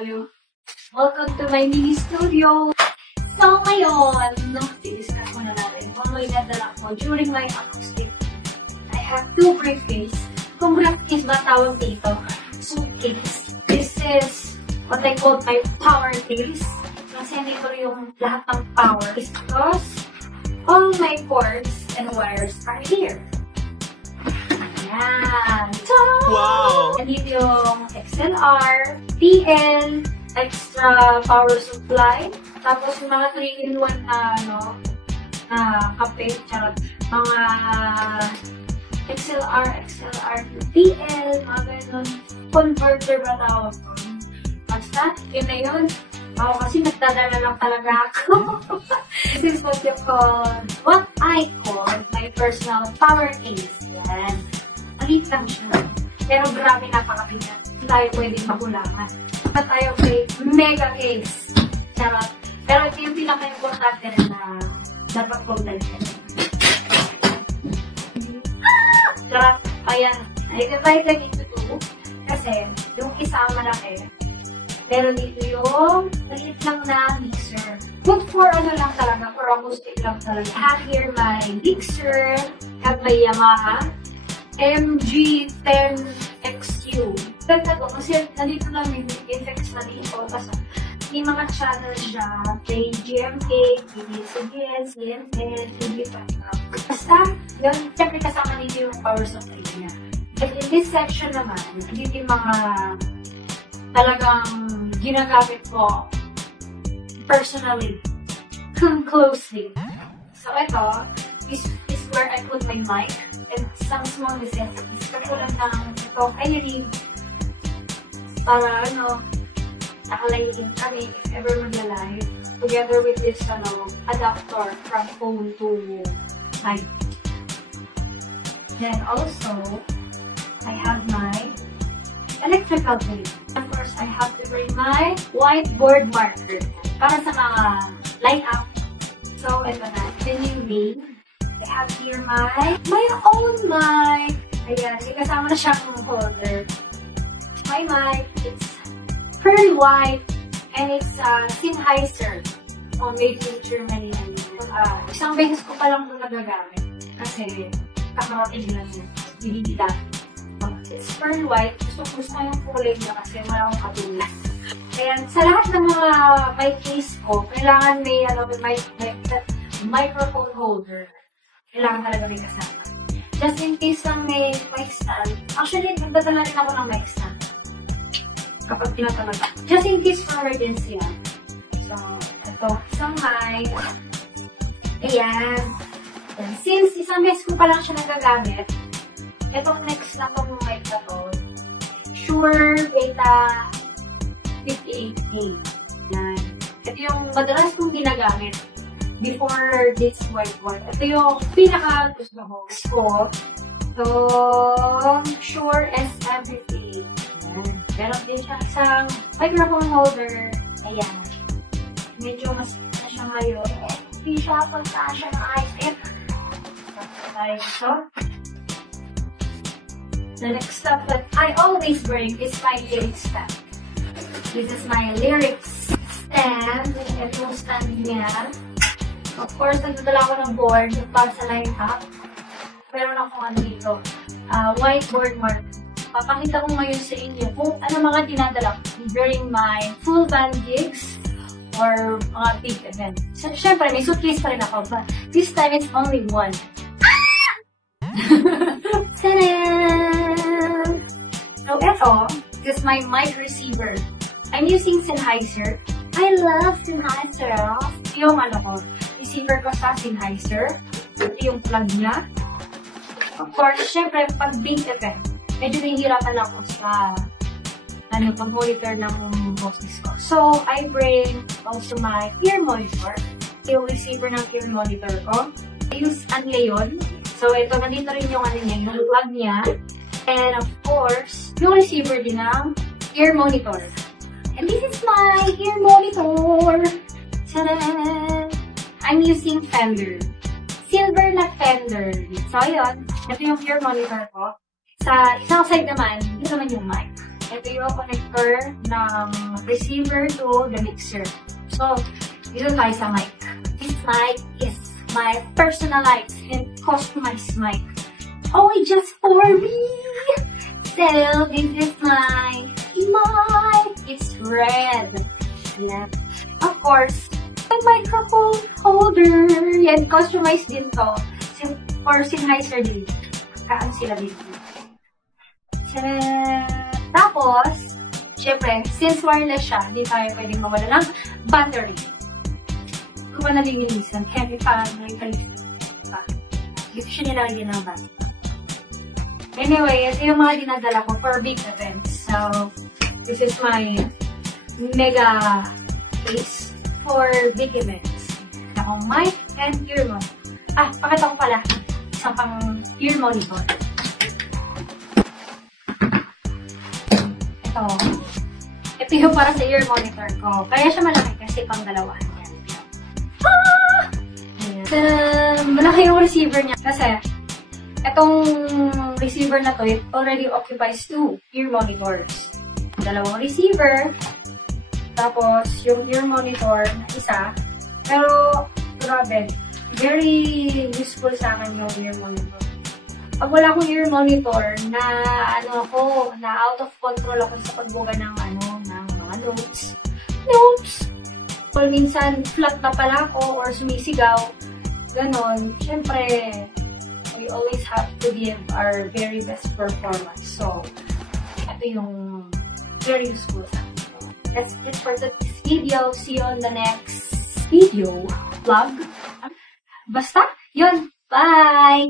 tayo. Welcome to my mini studio! So ngayon, i-discuss muna natin kung may nadala ko during my acoustic. I have two briefcase. Kung briefcase ba tawag dito? Suitcase. This is what I call my power case. Kasi nito yung lahat ng power. Because all my cords and wires are here. Ayan. So, wow! Nandito yung XLR, PN, extra power supply, tapos yung mga 3-in-1 na kape, charot, mga XLR, PL, mga ganun, converter ba tawag ko? Basta, yun na yun. Ako kasi nagdadala lang talaga ako. This is what I call my personal power case. Yan. Malit lang siya. Pero grabe napakabigat. Hindi tayo pwedeng magulangan. Pa tayo kay mega case. Charot. Pero ito yung pinaka-importante na dapat kong dalhin. Charot. Ayan. I-divide lang ito to. Kasi yung isa malaki. Pero dito yung maliit lang na mixer. Good for ano lang talaga. For acoustic lang talaga. I have here my mixer. I have my Yamaha MG10XQ. Ganda ko kasi nandito lang yung effects na dito. Tapos may mga channels siya. Play GMK, PBCBS, CML, basta, yun, siyempre kasama dito yung power supply niya. And in this section naman, dito yung mga talagang ginagamit ko personally, closely. So ito, is where I put my mic and some small necessities. Katulad ng ito, kailangan para nakalayin kami if ever magla-live together with this adapter from phone to mic. Then also, I have my electrical tape. Of course, I have to bring my whiteboard marker para sa mga line-up. So, ito na. Then yung main. I have here my own mic. Ayan, may kasama na siyang holder. My mic, it's pearl white and it's Sennheiser. Made in Germany. Isang beses ko pa lang ito nagagamit. Kasi, kakarating lang yun. Hindi dati. It's pearl white. Gusto yung kulay niya kasi maraming katulad. Ayan, sa lahat ng mga mic case ko, kailangan may microphone holder. Kailangan talaga may kasama. Just in case lang may mic stand. Actually, nagdadala rin ako ng mic stand. Kapag tinatalaga. Just in case for emergency yan. So, ito. Isang mic. Ayan. And since isang beses ko pa lang siya nagagamit, itong next na itong mic na to, Shure Beta 58A. Yan. Ito yung madalas kong ginagamit before this whiteboard. Ito yung pinaka-gusto ko. So, Shure SM58. Yan. Meron din siya isang microphone holder. Ayan. Medyo mas na siya ngayon. Hindi siya pagkasya ng ice. Ayan. So, the next stuff that I always bring is my lyrics stand. This is my lyrics stand. Ito yung stand niya. Of course, nagdadala ko ng board para sa line-up. Meron akong ano dito. Whiteboard mark. Papakita ko ngayon sa inyo kung ano mga dinadala ko during my full band gigs or mga big event. So, syempre, may suitcase pa rin ako. But this time, it's only one. So, ito is my mic receiver. I'm using Sennheiser. I love Sennheiser. Yung receiver ko sa Sennheiser. Ito yung plug niya. Of course, syempre, pag big event, medyo nahihirapan ako sa pag-monitor ng boses ko. So, I bring also my ear monitor. Yung receiver ng ear monitor ko. I use Anleon. So, ito, nandito rin yung yung plug niya. And of course, yung receiver din ng ear monitor. And this is my ear monitor. Tadaan! I'm using Fender. Silver na Fender. So, yun. Ito yung ear monitor ko. Sa isang side naman, ito naman yung mic. ito yung connector ng receiver to the mixer. So, dito tayo sa mic. This mic is my personalized and customized mic. Only just for me! So, this is my mic. It's red. Of course, my microphone holder. Yan, customized din to. For Sennheiser din. Kaan sila dito. Tapos, syempre, since wireless siya, di tayo pwedeng mawala ng battery. Kung pa nalilinisan, kaya nalilinisan pa. Dito siya nilalagyan ng battery. Anyway, ito yung mga dinadala ko for big events. So, this is my mega case for big events. Akong mic and ear monitor. Pakita ko pala. Isang pang ear monitor. Ito yung para sa ear monitor ko. Kaya siya malaki kasi pang dalawa. Malaki yung receiver niya. Kasi, itong receiver na to, it already occupies 2 ear monitors. Dalawang receiver, tapos yung ear monitor na isa. Pero, grabe, very useful sa akin yung ear monitor. Pag wala akong ear monitor, na out of control ako sa pagbuga ng mga notes. Kung minsan, flat na pala ako or sumisigaw, ganon. Siyempre, we always have to give our very best performance. So, ito yung very useful sa akin. That's it for this video. See you on the next video vlog. Basta, yun. Bye!